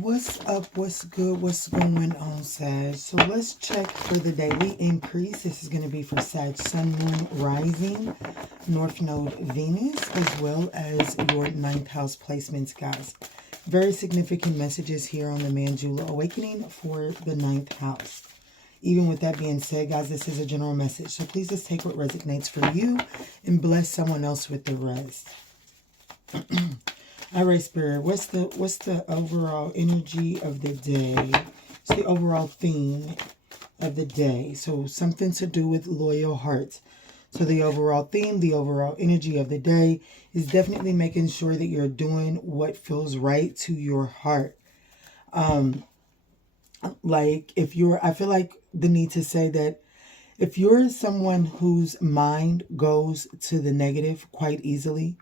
What's up? What's good? What's going on, Sag? So let's check for the daily increase. This is going to be for Sag, Sun, Moon, Rising, North Node, Venus, as well as your ninth house placements, guys. Very significant messages here on the Manjula Awakening for the ninth house. Even with that being said, guys, this is a general message. So please just take what resonates for you and bless someone else with the rest. All right, Spirit, what's the overall energy of the day? What's the overall theme of the day? So something to do with loyal hearts. So the overall theme, the overall energy of the day is definitely making sure that you're doing what feels right to your heart. Like I feel like the need to say that if you're someone whose mind goes to the negative quite easily,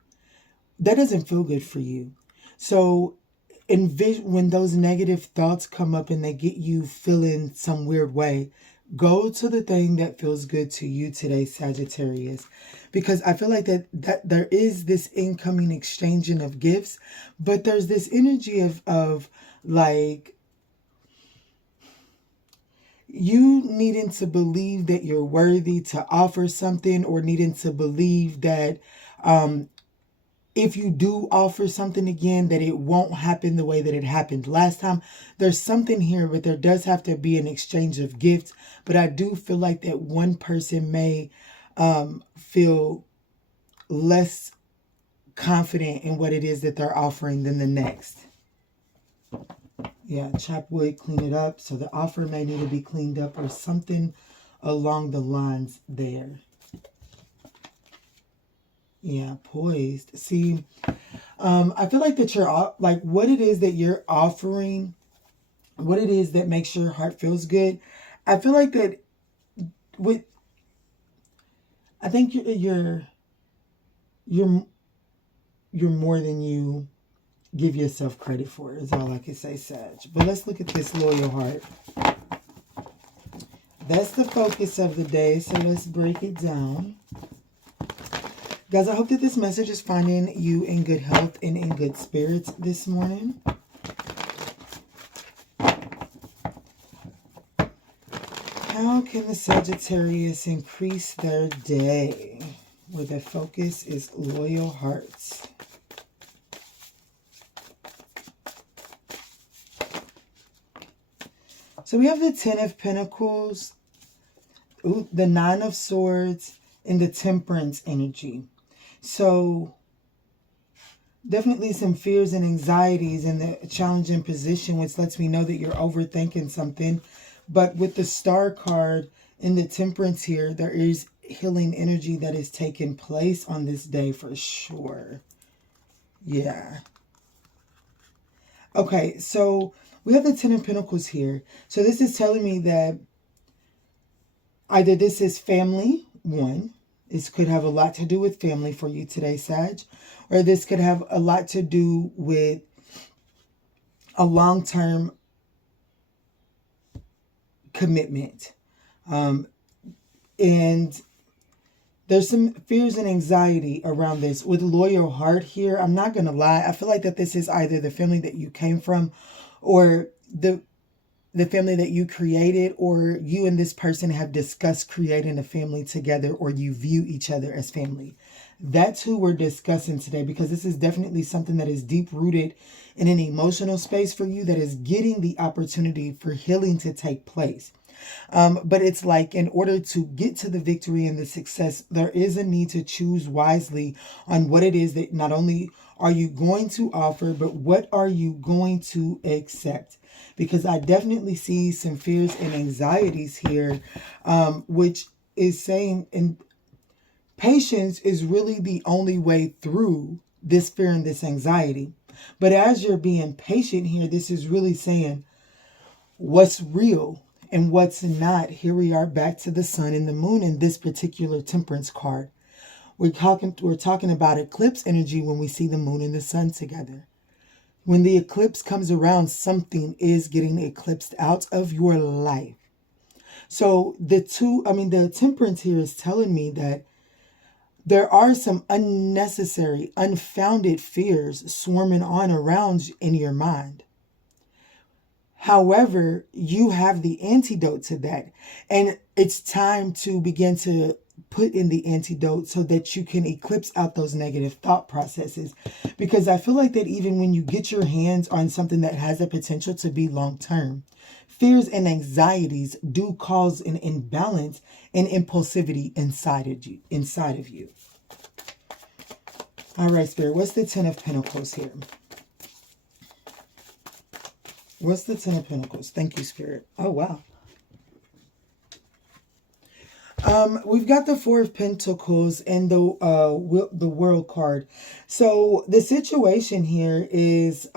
that doesn't feel good for you. So when those negative thoughts come up and they get you feeling some weird way, go to the thing that feels good to you today, Sagittarius. Because I feel like that there is this incoming exchanging of gifts, but there's this energy of like you needing to believe that you're worthy to offer something, or needing to believe that if you do offer something again, that it won't happen the way that it happened last time. There's something here, but there does have to be an exchange of gifts. But I do feel like that one person may feel less confident in what it is that they're offering than the next. Yeah, chop wood, clean it up. So the offer may need to be cleaned up or something along the lines there. Yeah, poised. See, I feel like that you're like what it is that you're offering, what it is that makes your heart feels good. I feel like that I think you're more than you give yourself credit for, is all I can say, Sag. But let's look at this loyal heart. That's the focus of the day, so let's break it down. Guys, I hope that this message is finding you in good health and in good spirits this morning. How can the Sagittarius increase their day where their focus is loyal hearts? So we have the Ten of Pentacles, the Nine of Swords, and the Temperance energy. So definitely some fears and anxieties in the challenging position, which lets me know that you're overthinking something. But with the Star card in the Temperance here, there is healing energy that is taking place on this day for sure. Yeah. Okay, so we have the Ten of Pentacles here. So this is telling me that either this is family, one. This could have a lot to do with family for you today, Sag. Or this could have a lot to do with a long-term commitment. And there's some fears and anxiety around this. With loyal heart here, I'm not going to lie. I feel like that this is either the family that you came from or the family that you created, or you and this person have discussed creating a family together, or you view each other as family. That's who we're discussing today, because this is definitely something that is deep rooted in an emotional space for you that is getting the opportunity for healing to take place. But it's like in order to get to the victory and the success, there is a need to choose wisely on what it is that not only are you going to offer, but what are you going to accept? Because I definitely see some fears and anxieties here, which is saying, and patience is really the only way through this fear and this anxiety. But as you're being patient here, this is really saying what's real and what's not. Here we are back to the sun and the moon in this particular Temperance card. We're talking about eclipse energy when we see the moon and the sun together. When the eclipse comes around, something is getting eclipsed out of your life. So the Temperance here is telling me that there are some unnecessary, unfounded fears swarming on around in your mind. However, you have the antidote to that. And it's time to begin to put in the antidote so that you can eclipse out those negative thought processes. Because I feel like that even when you get your hands on something that has the potential to be long term, fears and anxieties do cause an imbalance and impulsivity inside of you. All right, Spirit, what's the Ten of Pentacles here? What's the Ten of Pentacles? Thank you, Spirit. Oh, wow. We've got the Four of Pentacles and the World card. So the situation here is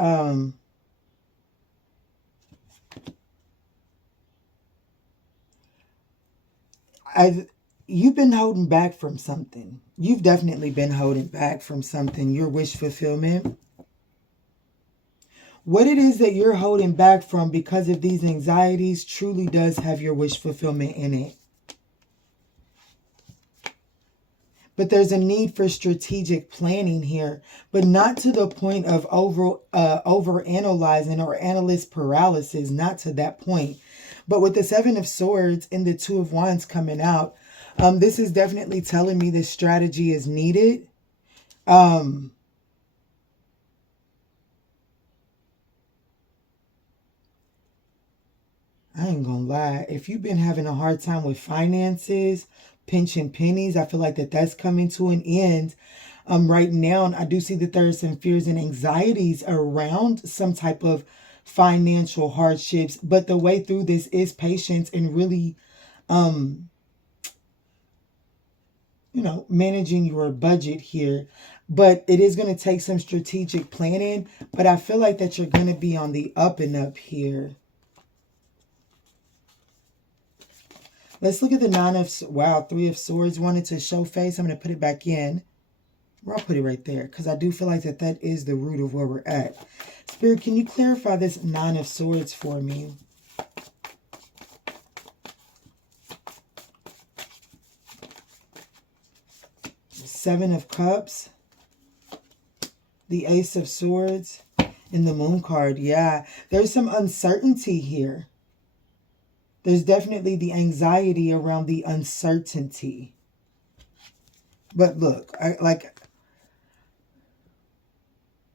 you've been holding back from something. You've definitely been holding back from something. Your wish fulfillment. What it is that you're holding back from because of these anxieties truly does have your wish fulfillment in it. But there's a need for strategic planning here, but not to the point of over-analyzing or analyst paralysis, not to that point. But with the Seven of Swords and the Two of Wands coming out, this is definitely telling me this strategy is needed. I ain't gonna lie. If you've been having a hard time with finances, pinching pennies, I feel like that's coming to an end right now. And I do see that there are some fears and anxieties around some type of financial hardships. But the way through this is patience and really, managing your budget here. But it is going to take some strategic planning. But I feel like that you're going to be on the up and up here. Let's look at the Three of Swords. Wanted to show face. I'm going to put it back in. Or I'll put it right there. Because I do feel like that is the root of where we're at. Spirit, can you clarify this Nine of Swords for me? Seven of Cups. The Ace of Swords. And the Moon card. Yeah. There's some uncertainty here. There's definitely the anxiety around the uncertainty. But look, like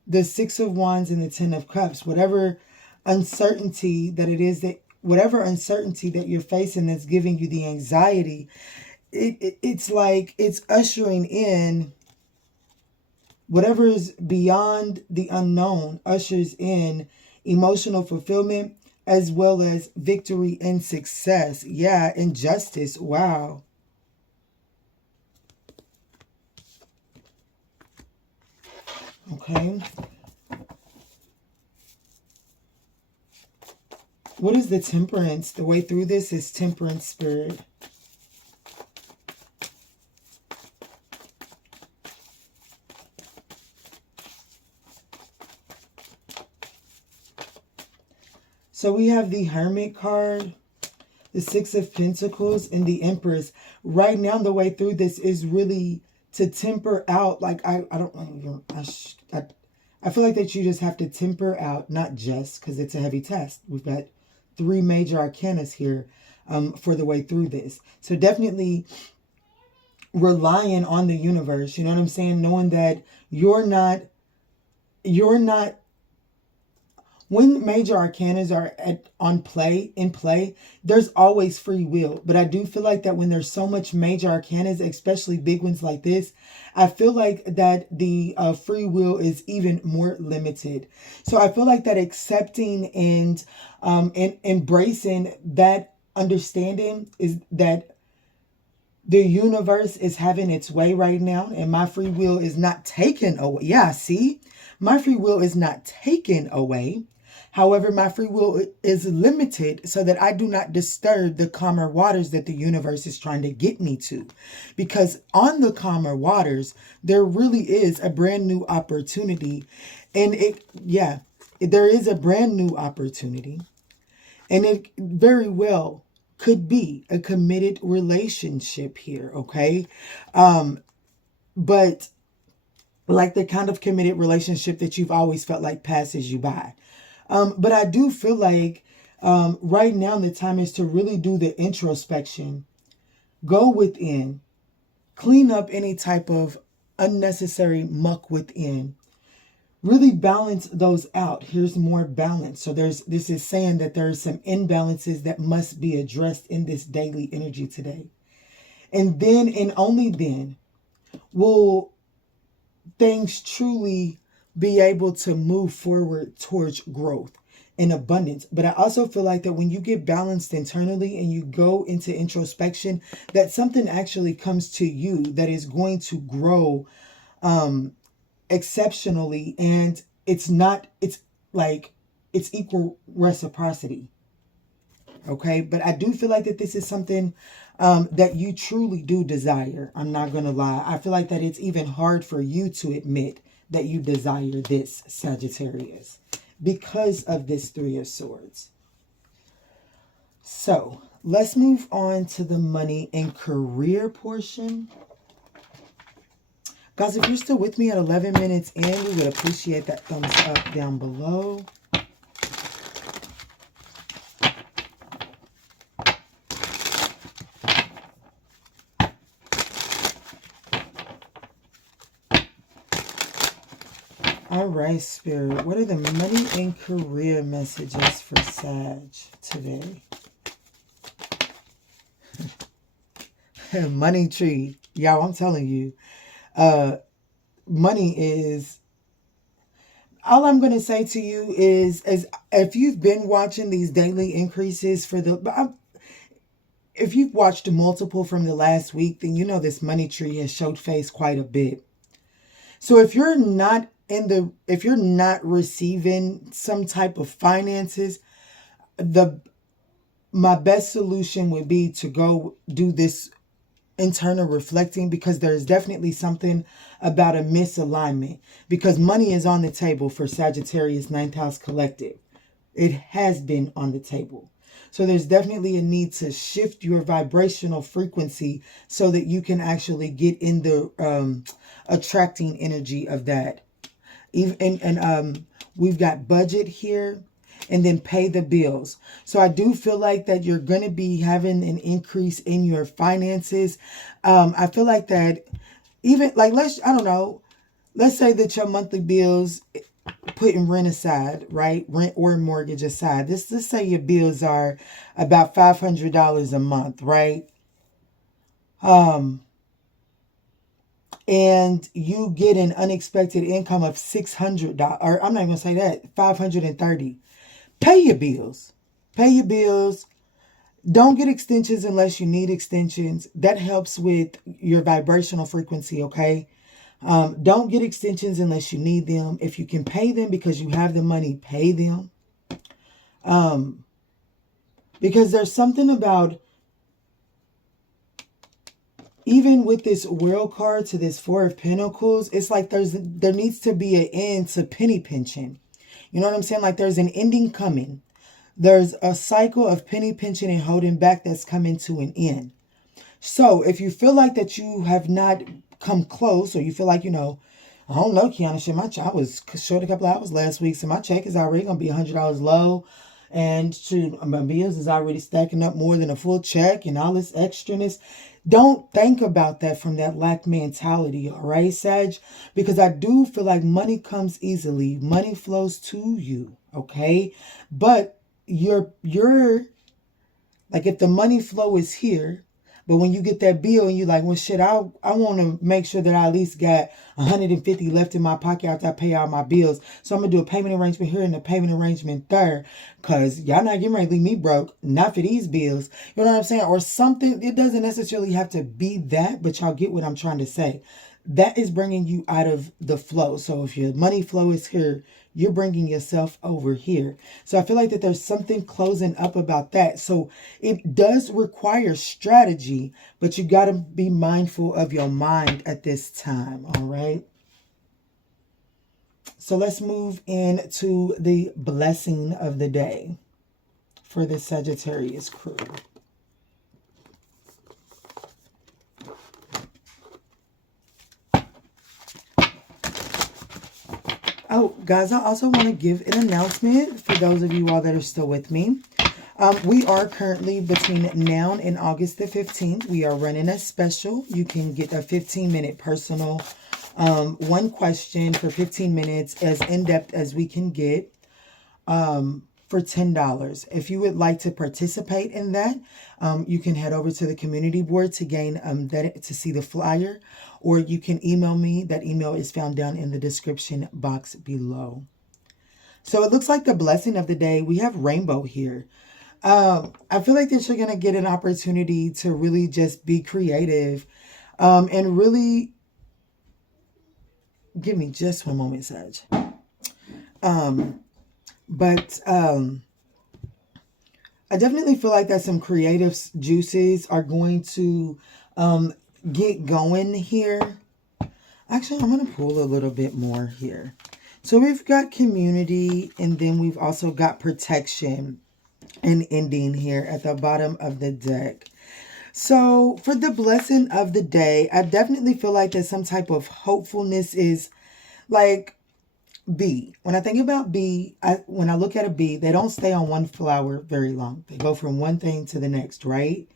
the Six of Wands and the Ten of Cups, whatever uncertainty that you're facing that's giving you the anxiety, it's like it's ushering in whatever is beyond the unknown, ushers in emotional fulfillment, as well as victory and success. Yeah, and justice. Wow. Okay. What is the Temperance? The way through this is Temperance, Spirit. So we have the Hermit card, the Six of Pentacles, and the Empress. Right now, the way through this is really to temper out. Like, I feel like that you just have to temper out, not just, because it's a heavy test. We've got 3 major arcanas here for the way through this. So definitely relying on the universe, you know what I'm saying? Knowing that you're not when major arcanas are in play, there's always free will. But I do feel like that when there's so much major arcanas, especially big ones like this, I feel like that the free will is even more limited. So I feel like that accepting and embracing that understanding is that the universe is having its way right now, and my free will is not taken away. Yeah, see? My free will is not taken away. However, my free will is limited so that I do not disturb the calmer waters that the universe is trying to get me to. Because on the calmer waters, there really is a brand new opportunity. And there is a brand new opportunity. And it very well could be a committed relationship here, okay? But like the kind of committed relationship that you've always felt like passes you by. But I do feel like Right now, the time is to really do the introspection. Go within. Clean up any type of unnecessary muck within. Really balance those out. Here's more balance. So this is saying that there's some imbalances that must be addressed in this daily energy today. And then and only then will things truly be able to move forward towards growth and abundance. But I also feel like that when you get balanced internally and you go into introspection, that something actually comes to you that is going to grow exceptionally, and it's equal reciprocity. Okay, but I do feel like that this is something that you truly do desire. I'm not gonna lie. I feel like that it's even hard for you to admit that you desire this, Sagittarius, because of this Three of Swords. So let's move on to the money and career portion. Guys, if you're still with me at 11 minutes in, we would appreciate that thumbs up down below. All right, Spirit. What are the money and career messages for Sag today? Money tree. Y'all, I'm telling you. Money is... All I'm going to say to you is if you've been watching these daily increases for the... If you've watched multiple from the last week, then you know this money tree has showed face quite a bit. So if you're not receiving some type of finances, my best solution would be to go do this internal reflecting, because there is definitely something about a misalignment, because money is on the table for Sagittarius 9th house collective. It has been on the table. So there's definitely a need to shift your vibrational frequency so that you can actually get in the attracting energy of that. And we've got budget here, and then pay the bills. So I do feel like that you're going to be having an increase in your finances. I feel like that even like, let's say that your monthly bills, putting rent aside, right? Rent or mortgage aside. Let's say your bills are about $500 a month, right? And you get an unexpected income of $600, or I'm not going to say that, $530. Pay your bills. Pay your bills. Don't get extensions unless you need extensions. That helps with your vibrational frequency, okay? Don't get extensions unless you need them. If you can pay them because you have the money, pay them. Because there's something about, even with this World card to this Four of Pentacles, it's like there needs to be an end to penny pinching. You know what I'm saying? Like there's an ending coming. There's a cycle of penny pinching and holding back that's coming to an end. So if you feel like that you have not come close, or you feel like, I don't know, Kiana, shit, I was short a couple hours last week, so my check is already going to be $100 low. And shoot, my bills is already stacking up more than a full check and all this extraness. Don't think about that from that lack mentality, all right, Sag? Because I do feel like money comes easily. Money flows to you, okay? But you're like, if the money flow is here, but when you get that bill and you're like, well, shit, I want to make sure that I at least got $150 left in my pocket after I pay all my bills. So I'm going to do a payment arrangement here and a payment arrangement there, because y'all not getting ready to leave me broke. Not for these bills. You know what I'm saying? Or something. It doesn't necessarily have to be that, but y'all get what I'm trying to say. That is bringing you out of the flow. So if your money flow is here, you're bringing yourself over here. So I feel like that there's something closing up about that. So it does require strategy, but you got to be mindful of your mind at this time. All right. So let's move into the blessing of the day for the Sagittarius crew. Oh, guys, I also want to give an announcement for those of you all that are still with me. We are currently between now and August the 15th. We are running a special. You can get a 15-minute personal one question for 15 minutes, as in-depth as we can get, for $10. If you would like to participate in that, you can head over to the community board to gain to see the flyer, or you can email me. That email is found down in the description box below. So it looks like the blessing of the day, we have rainbow here. I feel like that you're going to get an opportunity to really just be creative, and really, give me just one moment, Sag. I definitely feel like that some creative juices are going to get going here. Actually, I'm going to pull a little bit more here. So we've got community, and then we've also got protection and ending here at the bottom of the deck. So for the blessing of the day, I definitely feel like there's some type of hopefulness is like bee. When I think about bee, when I look at a bee, they don't stay on one flower very long. They go from one thing to the next, right?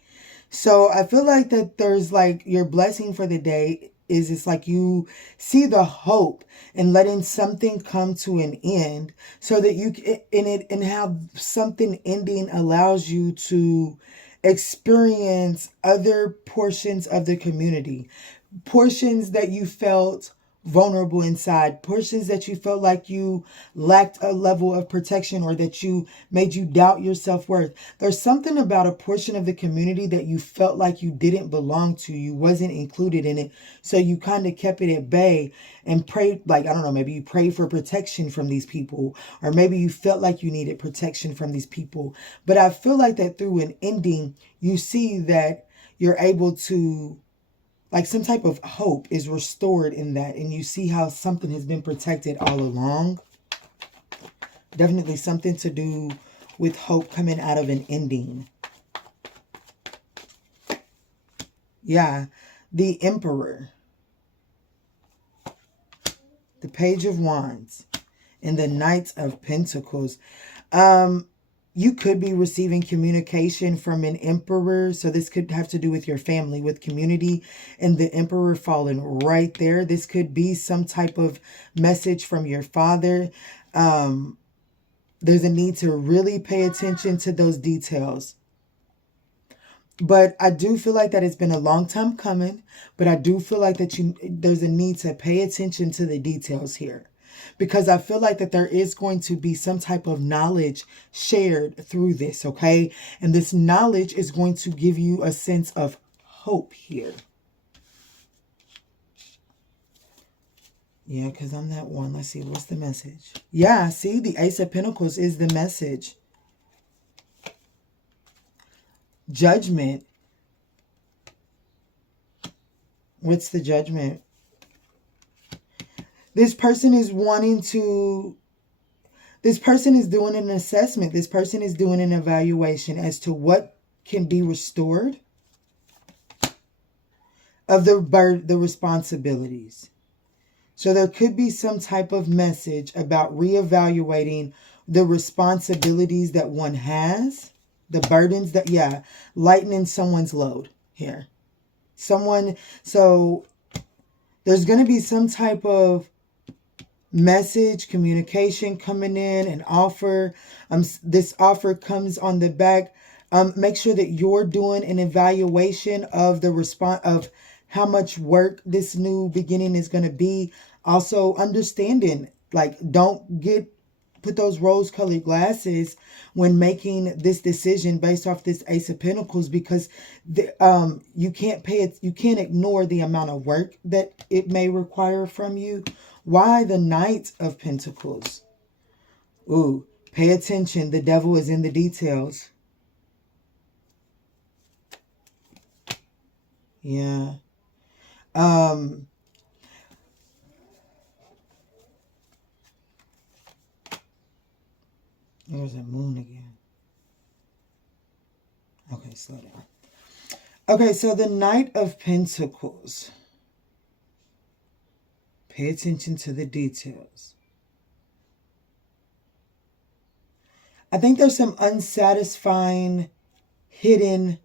So I feel like that there's like your blessing for the day is it's like you see the hope and letting something come to an end, so that you in it, and how something ending allows you to experience other portions of the community, portions that you felt vulnerable inside, portions that you felt like you lacked a level of protection, or that you made you doubt your self-worth. There's something about a portion of the community that you felt like you didn't belong to, you wasn't included in it, so you kind of kept it at bay and prayed, like, I don't know, maybe you prayed for protection from these people, or maybe you felt like you needed protection from these people. But I feel like that through an ending, you see that you're able to, like, some type of hope is restored in that. And you see how something has been protected all along. Definitely something to do with hope coming out of an ending. Yeah. The Emperor. The Page of Wands. And the Knight of Pentacles. You could be receiving communication from an emperor. So this could have to do with your family, with community, and the emperor falling right there. This could be some type of message from your father. There's a need to really pay attention to those details. But I do feel like that it's been a long time coming. But I do feel like that there's a need to pay attention to the details here. Because I feel like that there is going to be some type of knowledge shared through this, okay? And this knowledge is going to give you a sense of hope here. Yeah, because I'm that one. Let's see, what's the message? Yeah, see, the Ace of Pentacles is the message. Judgment. What's the judgment? This person is wanting to... This person is doing an assessment. This person is doing an evaluation as to what can be restored of the responsibilities. So there could be some type of message about reevaluating the responsibilities that one has, the burdens that, yeah, lightening someone's load here. So there's going to be some type of message, communication coming in, an offer. This offer comes on the back. Make sure that you're doing an evaluation of the response of how much work this new beginning is going to be. Also understanding, like, don't put those rose-colored glasses when making this decision based off this Ace of Pentacles, because you can't ignore the amount of work that it may require from you. Why the Knight of Pentacles? Ooh, pay attention. The devil is in the details. Yeah. There's a moon again. Okay, slow down. Okay, so the Knight of Pentacles. Pay attention to the details. I think there's some unsatisfying, hidden,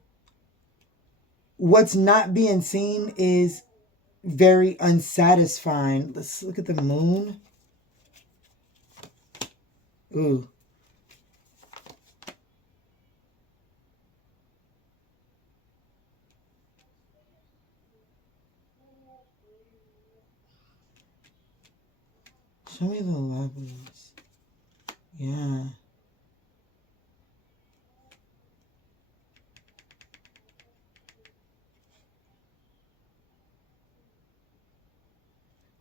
what's not being seen is very unsatisfying. Let's look at the moon. Ooh. Show me the lovers. Yeah.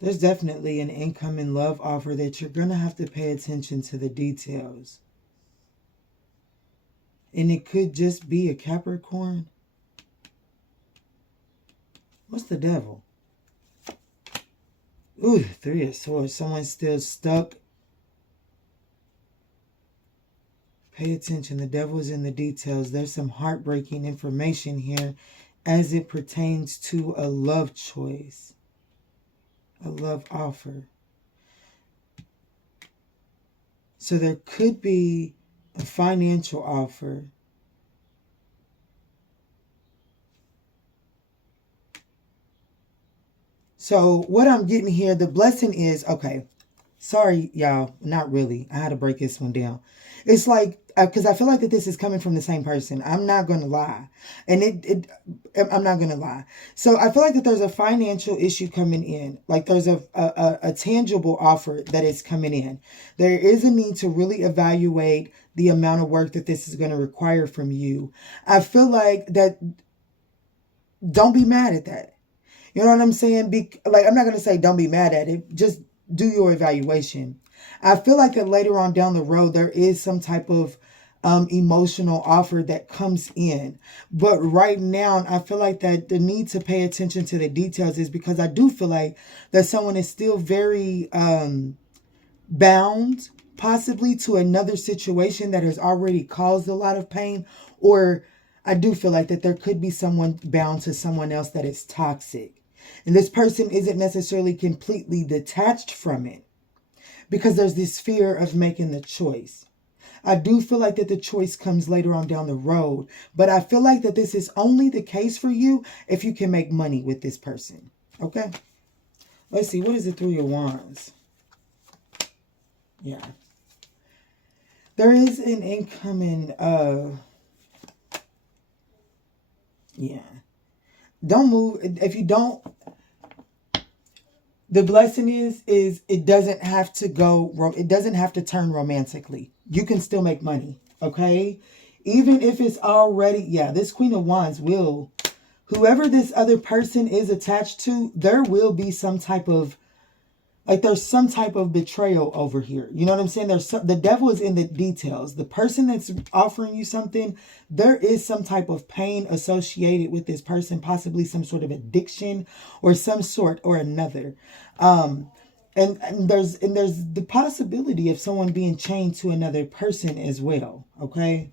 There's definitely an incoming love offer that you're going to have to pay attention to the details. And it could just be a Capricorn. What's the devil? Ooh, 3 of Swords. Someone's still stuck. Pay attention. The devil is in the details. There's some heartbreaking information here as it pertains to a love choice. A love offer. So there could be a financial offer. So what I'm getting here, the blessing is, okay, sorry, y'all, not really. I had to break this one down. It's like, because I feel like that this is coming from the same person. I'm not going to lie. And I'm not going to lie. So I feel like that there's a financial issue coming in. Like there's a tangible offer that is coming in. There is a need to really evaluate the amount of work that this is going to require from you. I feel like that, don't be mad at that. You know what I'm saying? I'm not going to say don't be mad at it. Just do your evaluation. I feel like that later on down the road, there is some type of emotional offer that comes in. But right now, I feel like that the need to pay attention to the details is because I do feel like that someone is still very bound, possibly to another situation that has already caused a lot of pain. Or I do feel like that there could be someone bound to someone else that is toxic. And this person isn't necessarily completely detached from it because there's this fear of making the choice. I do feel like that the choice comes later on down the road, but I feel like that this is only the case for you if you can make money with this person. Okay? Let's see. What is the 3 of Wands? Yeah. There is an incoming, yeah. Don't move. If you don't, the blessing is it doesn't have to it doesn't have to turn romantically. You can still make money, okay? Even if it's already, yeah, this Queen of Wands will, whoever this other person is attached to, there will be some type of, there's some type of betrayal over here. You know what I'm saying? The devil is in the details. The person that's offering you something, there is some type of pain associated with this person, possibly some sort of addiction or some sort or another. And there's the possibility of someone being chained to another person as well. Okay.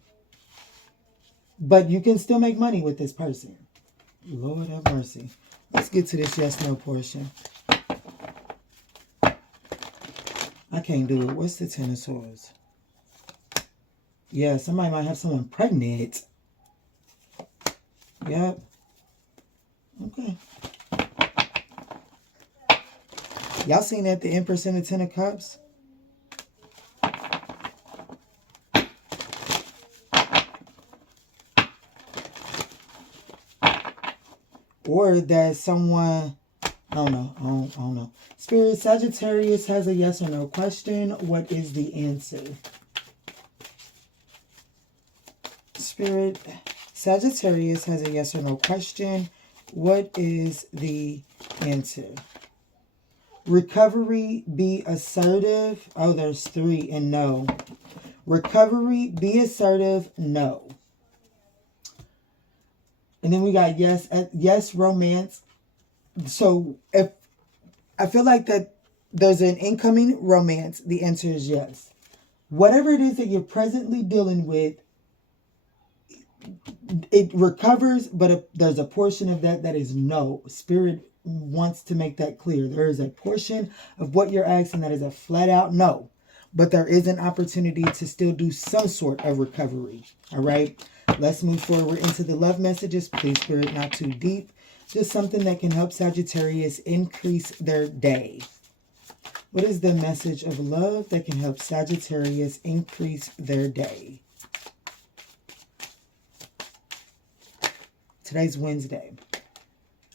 But you can still make money with this person. Lord have mercy. Let's get to this yes, no portion. I can't do it. What's the 10 of Swords? Yeah, somebody might have someone pregnant. Yep. Okay. Y'all seen that? The Empress and the 10 of Cups? Or that someone... I don't know. Spirit, Sagittarius has a yes or no question. What is the answer? Spirit, Sagittarius has a yes or no question. What is the answer? Recovery, be assertive. Oh, there's 3 and no. Recovery, be assertive, no. And then we got yes, romance. So if I feel like that there's an incoming romance, the answer is yes. Whatever it is that you're presently dealing with, it recovers, but there's a portion of that is no. Spirit wants to make that clear. There is a portion of what you're asking that is a flat out no. but there is an opportunity to still do some sort of recovery. All right. Let's move forward into the love messages. Please, Spirit, not too deep. Just something that can help Sagittarius increase their day. What is the message of love that can help Sagittarius increase their day? Today's Wednesday.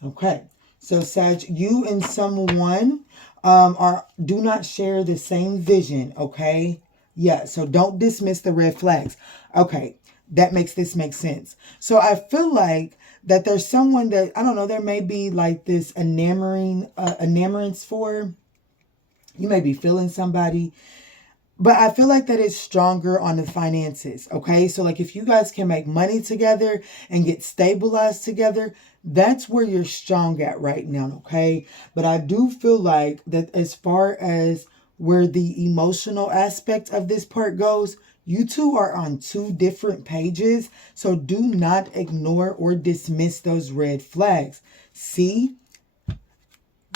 Okay. So, Sag, you and someone do not share the same vision, okay? Yeah, so don't dismiss the red flags. Okay, that makes this make sense. So I feel like that there's someone that, I don't know, there may be like this enamorance for. You may be feeling somebody, but I feel like that is stronger on the finances, okay? So like if you guys can make money together and get stabilized together, that's where you're strong at right now, okay? But I do feel like that as far as where the emotional aspect of this part goes, you two are on two different pages. So do not ignore or dismiss those red flags. See?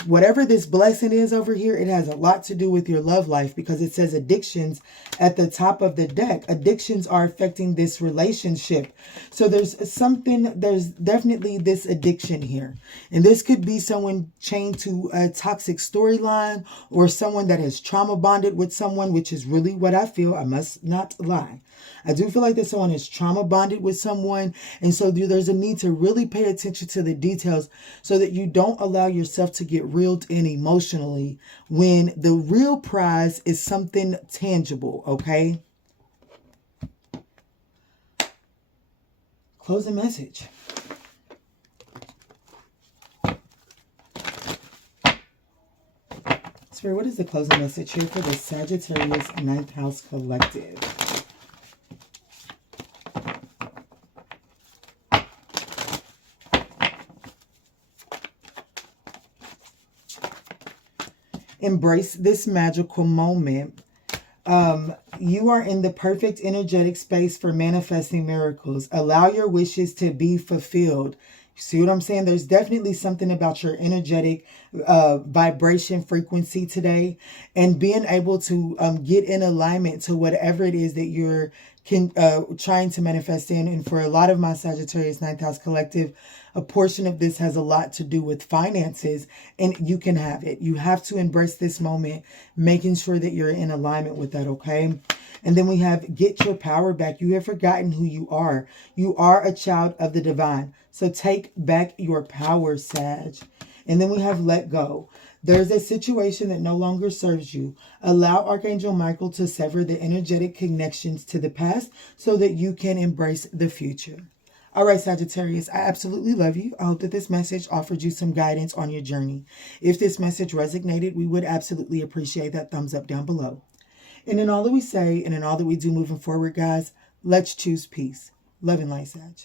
Whatever this blessing is over here, it has a lot to do with your love life because it says addictions at the top of the deck. Addictions are affecting this relationship. So there's definitely this addiction here. And this could be someone chained to a toxic storyline or someone that has trauma bonded with someone, which is really what I feel. I must not lie. I do feel like that someone is trauma bonded with someone. And so there's a need to really pay attention to the details so that you don't allow yourself to get reeled in emotionally when the real prize is something tangible, okay? Closing message. Spirit, what is the closing message here for the Sagittarius 9th House Collective? Embrace this magical moment. You are in the perfect energetic space for manifesting miracles. Allow your wishes to be fulfilled. See what I'm saying? There's definitely something about your energetic vibration frequency today and being able to get in alignment to whatever it is that you're trying to manifest in. And for a lot of my Sagittarius 9th House Collective, a portion of this has a lot to do with finances, and you can have it. You have to embrace this moment, making sure that you're in alignment with that, okay? And then we have get your power back. You have forgotten who you are. You are a child of the divine. So take back your power, Sag. And then we have let go. There's a situation that no longer serves you. Allow Archangel Michael to sever the energetic connections to the past so that you can embrace the future. All right, Sagittarius, I absolutely love you. I hope that this message offered you some guidance on your journey. If this message resonated, we would absolutely appreciate that thumbs up down below. And in all that we say and in all that we do moving forward, guys, let's choose peace. Love and light, Sag.